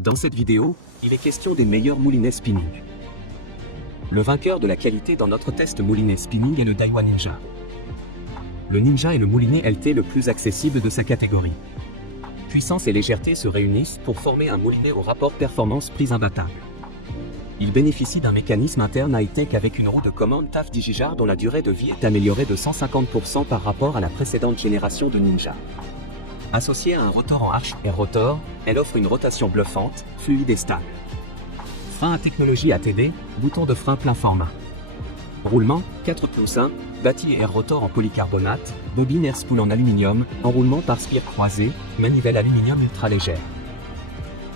Dans cette vidéo, il est question des meilleurs moulinets spinning. Le vainqueur de la qualité dans notre test moulinet spinning est le Daiwa Ninja. Le Ninja est le moulinet LT le plus accessible de sa catégorie. Puissance et légèreté se réunissent pour former un moulinet au rapport performance-prix imbattable. Il bénéficie d'un mécanisme interne high-tech avec une roue de commande TAF DigiJar dont la durée de vie est améliorée de 150% par rapport à la précédente génération de Ninja. Associée à un rotor en arche Air Rotor, elle offre une rotation bluffante, fluide et stable. Frein à technologie ATD, bouton de frein plein format. Roulement, 4+1, bâti et Air Rotor en polycarbonate, bobine Air Spool en aluminium, enroulement par spire croisé, manivelle aluminium ultra légère.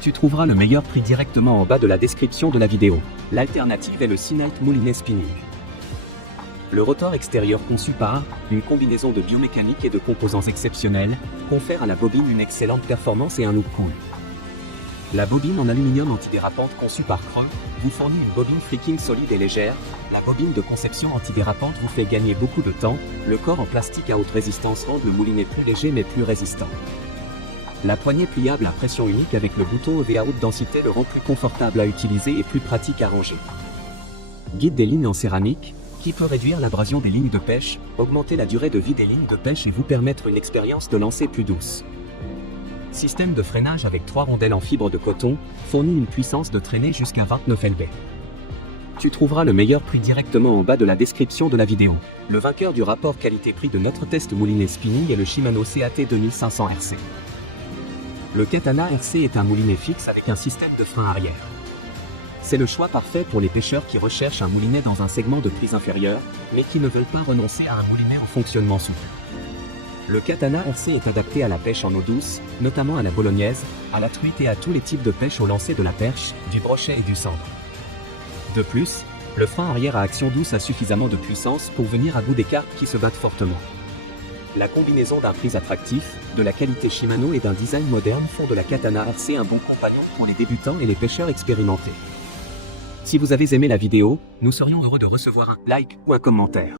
Tu trouveras le meilleur prix directement en bas de la description de la vidéo. L'alternative est le Seanight Moulinet Spinning. Le rotor extérieur conçu par une combinaison de biomécanique et de composants exceptionnels confère à la bobine une excellente performance et un look cool. La bobine en aluminium antidérapante conçue par Creux vous fournit une bobine freaking solide et légère. La bobine de conception antidérapante vous fait gagner beaucoup de temps. Le corps en plastique à haute résistance rend le moulinet plus léger mais plus résistant. La poignée pliable à pression unique avec le bouton EV à haute densité le rend plus confortable à utiliser et plus pratique à ranger. Guide des lignes en céramique, qui peut réduire l'abrasion des lignes de pêche, augmenter la durée de vie des lignes de pêche et vous permettre une expérience de lancer plus douce. Système de freinage avec 3 rondelles en fibre de coton, fournit une puissance de traînée jusqu'à 29 lb. Tu trouveras le meilleur prix directement en bas de la description de la vidéo. Le vainqueur du rapport qualité-prix de notre test moulinet spinning est le Shimano CAT 2500 RC. Le Katana RC est un moulinet fixe avec un système de frein arrière. C'est le choix parfait pour les pêcheurs qui recherchent un moulinet dans un segment de prix inférieur, mais qui ne veulent pas renoncer à un moulinet au fonctionnement souple. Le Katana RC est adapté à la pêche en eau douce, notamment à la bolognaise, à la truite et à tous les types de pêche au lancer de la perche, du brochet et du sandre. De plus, le frein arrière à action douce a suffisamment de puissance pour venir à bout des carpes qui se battent fortement. La combinaison d'un prix attractif, de la qualité Shimano et d'un design moderne font de la Katana RC un bon compagnon pour les débutants et les pêcheurs expérimentés. Si vous avez aimé la vidéo, nous serions heureux de recevoir un like ou un commentaire.